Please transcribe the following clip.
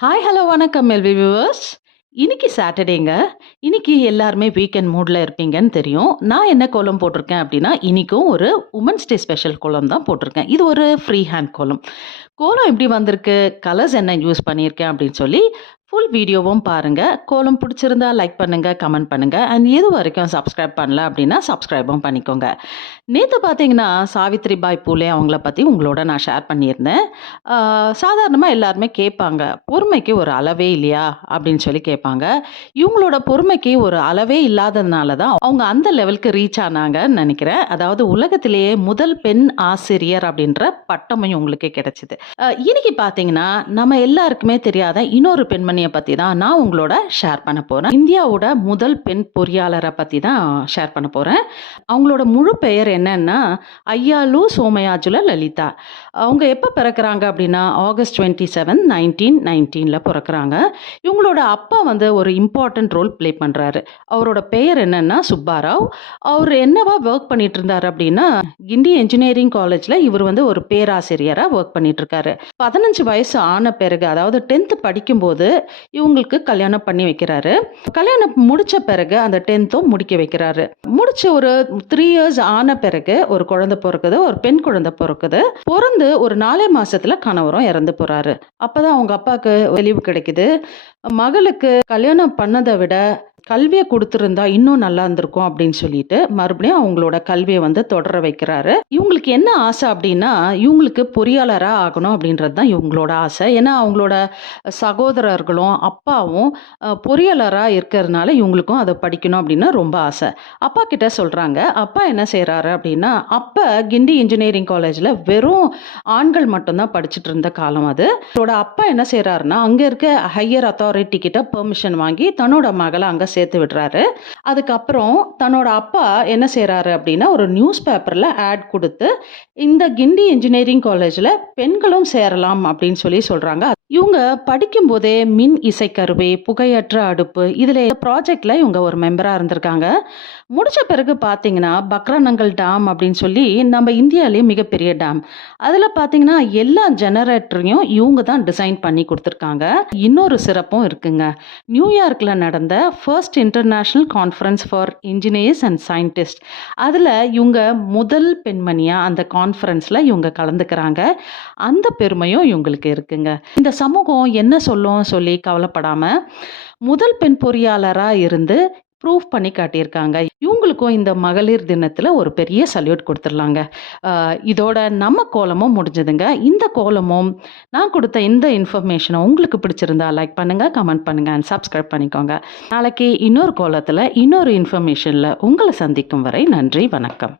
Hi hello வணக்கம் LV viewers இன்னைக்கு சாட்டர்டேங்க இன்னைக்கு எல்லாருமே வீக்கெண்ட் மூடில் இருப்பீங்கன்னு தெரியும். நான் என்ன கோலம் போட்டிருக்கேன் அப்படின்னா இன்றைக்கும் ஒரு உமன்ஸ் டே ஸ்பெஷல் கோலம் தான் போட்டிருக்கேன். இது ஒரு ஃப்ரீ ஹேண்ட் கோலம். கோலம் எப்படி வந்திருக்கு? கலர்ஸ் என்ன யூஸ் பண்ணியிருக்கேன் அப்படின்னு சொல்லி ஃபுல் வீடியோவும் பாருங்கள் கோலம் பிடிச்சிருந்தா லைக் பண்ணுங்கள் கமெண்ட் பண்ணுங்கள் அண்ட் இது வரைக்கும் சப்ஸ்கிரைப் பண்ணல அப்படின்னா சப்ஸ்கிரைபும் பண்ணிக்கோங்க. நேற்று பார்த்தீங்கன்னா சாவித்ரி பாய் பூலே அவங்கள பற்றி உங்களோட நான் ஷேர் பண்ணியிருந்தேன். சாதாரணமாக எல்லாருமே கேட்பாங்க பொறுமைக்கு ஒரு அளவே இல்லையா? அப்படின்னு சொல்லி கேட்பாங்க. இவங்களோட பொறுமைக்கு ஒரு அளவே இல்லாததுனால தான் அவங்க அந்த லெவலுக்கு ரீச் ஆனாங்கன்னு நினைக்கிறேன். அதாவது உலகத்திலேயே முதல் பெண் ஆசிரியர் அப்படின்ற பட்டமும் உங்களுக்கு கிடைச்சிது. இன்னைக்கு பார்த்தீங்கன்னா நம்ம எல்லாருக்குமே தெரியாத இன்னொரு பெண்மணி பெண்மணியை பற்றி தான் நான் உங்களோட ஷேர் பண்ண போகிறேன் இந்தியாவோட முதல் பெண் பொறியாளரை பற்றி தான் ஷேர் பண்ண போகிறேன் அவங்களோட முழு பெயர் என்னன்னா ஐயாலு சோமயாஜுல லலிதா. அவங்க எப்போ பிறக்கிறாங்க அப்படின்னா ஆகஸ்ட் டுவெண்ட்டி செவன் நைன்டீன் நைன்டீனில் பிறக்கிறாங்க. இவங்களோட அப்பா வந்து ஒரு இம்பார்ட்டன்ட் ரோல் ப்ளே பண்ணுறாரு அவரோட பெயர் என்னன்னா சுப்பாராவ். அவர் என்னவா ஒர்க் பண்ணிட்டு இருந்தார் அப்படின்னா கிண்டி இன்ஜினியரிங் காலேஜில் இவர் வந்து ஒரு பேராசிரியராக ஒர்க் பண்ணிட்டு இருக்காரு. பதினஞ்சு வயசு ஆன பிறகு அதாவது டென்த்து படிக்கும்போது இவங்களுக்கு கல்யாணம் பண்ணி வைக்கிறாரு. கல்யாணம் முடிச்ச பிறகு அந்த டென்த்தும் முடிக்க வைக்கிறாரு. முடிச்ச ஒரு த்ரீ இயர்ஸ் ஆன பிறகு ஒரு குழந்தை பிறக்குது ஒரு பெண் குழந்தை பிறக்குது. பிறந்து ஒரு நாலே மாசத்துல கணவரும் இறந்து போறாரு. அப்பதான் அவங்க அப்பாவுக்கு தெளிவு கிடைக்குது. மகளுக்கு கல்யாணம் பண்ணதை விட கல்வியை கொடுத்துருந்தா இன்னும் நல்லா இருந்திருக்கும் அப்படின்னு சொல்லிட்டு மறுபடியும் அவங்களோட கல்வியை வந்து தொடர வைக்கிறாரு. இவங்களுக்கு என்ன ஆசை அப்படின்னா இவங்களுக்கு பொறியாளராக ஆகணும் அப்படின்றது தான் இவங்களோட ஆசை. ஏன்னா அவங்களோட சகோதரர்களும் அப்பாவும் பொறியாளராக இருக்கிறதுனால இவங்களுக்கும் அதை படிக்கணும் அப்படின்னு ரொம்ப ஆசை. அப்பா கிட்ட சொல்கிறாங்க அப்பா என்ன செய்கிறாரு அப்படின்னா அப்போ கிண்டி இன்ஜினியரிங் காலேஜில் வெறும் ஆண்கள் மட்டும்தான் படிச்சுட்டு இருந்த காலம் அது. அவரோட அப்பா என்ன செய்கிறாருன்னா அங்கே இருக்க ஹையர் அத்தாரிட்டி கிட்ட பெர்மிஷன் வாங்கி தன்னோட மகளை அங்கே சேர்த்து விடுறாரு. அதுக்கப்புறம் தன்னோட அப்பா என்ன செய்கிறாரு அப்படின்னா ஒரு நியூஸ் பேப்பரில் ஆட் கொடுத்து இந்த கிண்டி இன்ஜினியரிங் காலேஜில் பெண்களும் சேரலாம் அப்படின்னு சொல்லி சொல்கிறாங்க இவங்க படிக்கும்போதே மின் இசைக்கருவி புகையற்ற அடுப்பு இதில் ப்ராஜெக்டில் இவங்க ஒரு மெம்பராக இருந்திருக்காங்க. முடிச்ச பிறகு பார்த்தீங்கன்னா பக்ரானங்கல் டேம் அப்படின்னு சொல்லி நம்ம இந்தியாவிலேயே மிகப்பெரிய டேம் அதில் பார்த்தீங்கன்னா எல்லா ஜெனரேட்டரையும் இவங்க தான் டிசைன் பண்ணி கொடுத்துருக்காங்க. இன்னொரு சிறப்பும் இருக்குங்க. நியூயார்க்கில் நடந்த first international conference for engineers and scientist அதில் இவங்க முதல் பெண்மணியாக அந்த கான்ஃபரன்ஸில் இவங்க கலந்துக்கிறாங்க. அந்த பெருமையும் இவங்களுக்கு இருக்குங்க. இந்த சமூகம் என்ன சொல்லும் சொல்லி கவலைப்படாமல் முதல் பெண் பொறியாளராக இருந்து ப்ரூவ் பண்ணி காட்டியிருக்காங்க. இவங்களுக்கும் இந்த மகளிர் தினத்தில் ஒரு பெரிய சல்யூட் கொடுத்துடலாங்க. இதோட நம்ம கோலமும் முடிஞ்சதுங்க. இந்த கோலமும் நான் கொடுத்த இந்த இன்ஃபர்மேஷனை உங்களுக்கு பிடிச்சிருந்தா லைக் பண்ணுங்கள் கமெண்ட் பண்ணுங்கள் அண்ட் சப்ஸ்கிரைப் பண்ணிக்கோங்க. நாளைக்கு இன்னொரு கோலத்தில் இன்னொரு இன்ஃபர்மேஷனில் உங்களை சந்திக்கும் வரை நன்றி வணக்கம்.